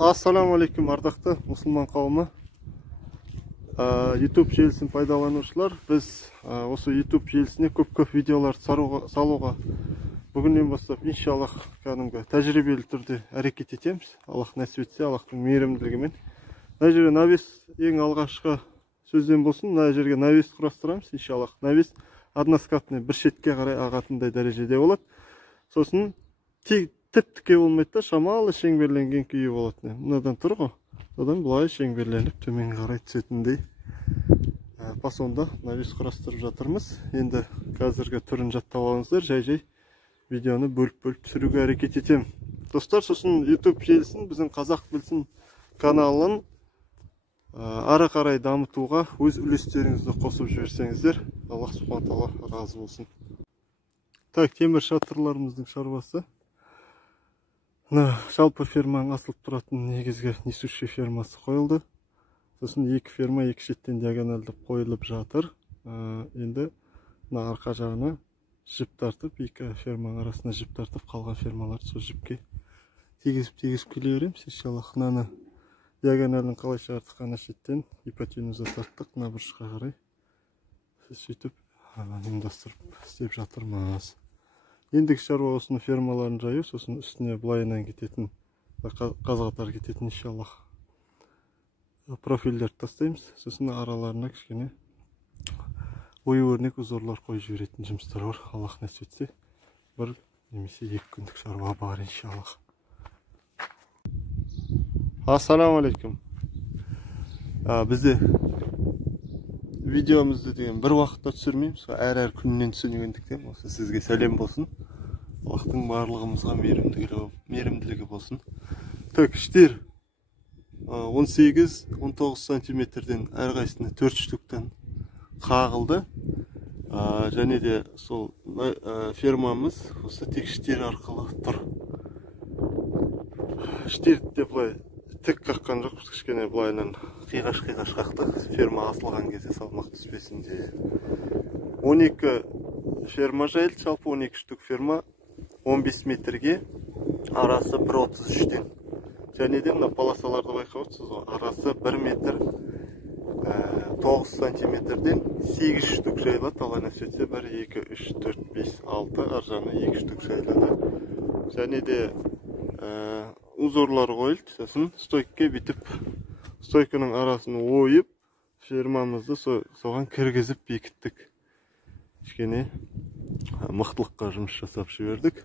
Ассаламу алейкум, ардақты мұсылман қауымы. YouTube желісін пайдаланушылар, біз осы YouTube желісіне көп видеолар салуға бүгіннен бастап иншаллах кәдімгі тәжірибелі түрде әрекет етеміз. Аллах нәсіп етсе, Аллахтың мейірімділігімен. Мына жерге навес ең алғашқы сөзден болсын, мына жерге навес құрастырамыз иншаллах. Навес односкатный бір шетке қарай ағатындай дәрежеде болады. Сосын тіп-тіке болмайды да, шамалы шеңберленген күйі болады. Мынадан тұр ғой, одан бұлай шеңберленіп төмен қарай түсетіндей пасонда навес құрастырып жатырмыз. Енді қазіргі түрін жаттап алыңыздар, жай видеоны бөліп түсіруге әрекет етемін. Достар, сосын YouTube желісін, біздің Қазақ білсін каналын ары қарай дамытуға өз үлестеріңізді қосып жіберсеңіздер, Аллах субхана тағала разы болсын. Так, темір шатырларымыздың шаруасы. Жалпы ферманың асылып тұратын негізгі несуші фермасы қойылды. Сосын екі ферма екі шеттен диагоналдап қойылып жатыр. Енді арқа жағына жіп тартып, екі ферманың арасына жіп тартып, қалған фермаларды сол жіпке тегізіп келе береміз. Иншаллах, мынаны диагоналын қалай шығардық, ана шеттен ипотенуза тарттық, мына бұрышқа қарай сөйтіп ұйымдастырып істеп жатырмыз. Ендігі шаруа осыны фермаларын жаю, сосын үстіне бұлайынан кететін қазғатар кететін иншаллах профильдерді тастаймыз. Сосын араларына кішкене ою-өрнек узорлар қойып жіберетін жұмыстар бар. Аллах нәсіп етсе, бір немесе 2 күндік шаруа бар иншаллах. Ассаламу алейкум. Бізде видеомызды деген бір уақытта түсірмейміз, әр күннен түсіргендіктен осы сізге сәлем болсын. Аллахтың барлығымызға мейірімділігі болсын. Так, іштер 18-19 сантиметрден әрқайсысына 4 штуктан қағылды. Және де сол фермамыз осы тек іштер арқылы тұр. Іштерді де бұлай тік қаққан жоқ, кішкене бұлайынан қиғаш қақты. Ферма асылған кезде салмақ түспесінде. 12 ферма жайылды, жалпы 12 штук ферма 15 метрге, арасы 1.33-ден. Және де мына полосаларды байқап отырсыз ғой, арасы 1 метр 9 сантиметрден 8 штук жайылады. Алла нәсіп етсе, 1, 2, 3, 4, 5, 6, ар жағына 2 штук жайылады. Және де узорлар қойылды. Сосын стойкке бітіп, стойканың арасын ойып, фермамызды соған кіргізіп бекіттік. Кішкене мықтылыққа жұмыс жасап жібердік.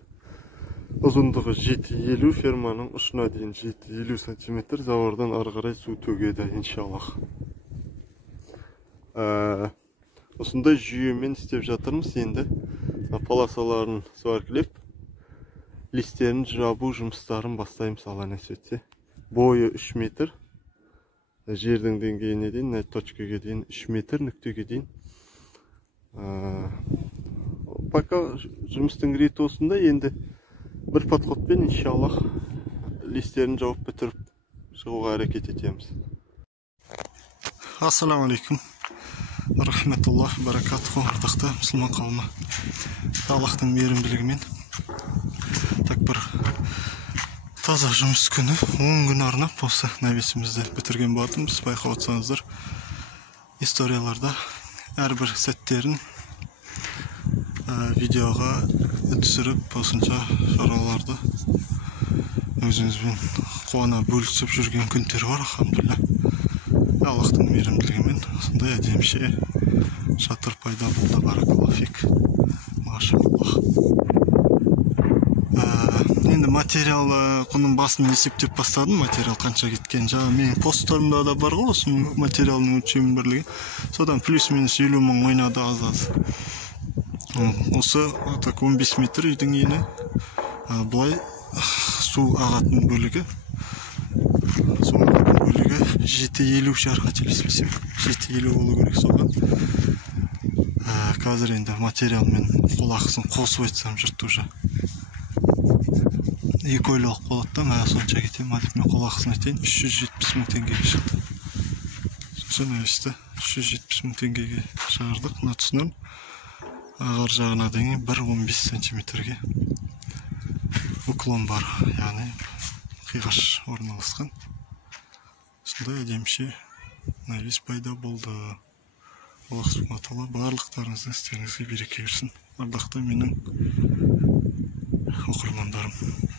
Ұзындығы 7,50, ферманың ұшына дейін 7,50 сантиметр, завардан ары қарай су төгеді иншаллах. Осындай жүйемен істеп жатырмыз. Енді полосаларын сваркілеп, листерін жабу жұмыстарын бастаймыз, Алла нәсіп етсе. Бойы 3 метр, жердің деңгейіне дейін, точкеге дейін 3 метр, нүктеге дейін. Пока жұмыстың реті осында, енді бір подходпен иншаллах листерін жауып бітіріп шығуға әрекет етеміз. Ассаламу алейкум, рахметуллах, баракатуху, ардақты мұсылман қауымы. Аллахтың мейірімділігімен так бір таза жұмыс күні, 10 күн арнап осы навесімізді бітірген болатынбыз. Байқап отырсаңыздар, историяларда әрбір сәттерін видеоға түсіріп, осынша шаруаларды өзіңізбен қуана бөлісіп жүрген күндер бар, алхамдулилля. Аллахтың мейірімділігімен сондай әдеміше шатыр пайда болды, баракаллаху фик, машаллах. Енді материал құнын басын есептеп бастадым, материал қанша кеткен. Жаңа менің посттарымда да бар ғой, осы материалның өлшемі бірлігі. Содан плюс-минус 50 мың ойнады аз. Осы 15 метр үйдің ені, бұлай су ағатын бөлігі. Су ағатын бөлігі 7,50 шарға телеспесем, 7,50 болу керек соған. Қазір енді материалмен қол ақысын қосып айтсам жұртты уже 2 ойлық болады да, мәға сонша кетем, адып мен қол ақысын айтайын, 370 мың теңгеге шықты. Сосын өсті 370 мың теңгеге шығардық. Мұна тұсынан ағар жағына дейін 1,15 сантиметрге уклон бар, яғни қиғаш орналасқан. Сондай әдеміше навес пайда болды. Аллах субхана тағала барлықтарыңыздың істеріңізге береке берсін. Ардақты менің оқырмандарым.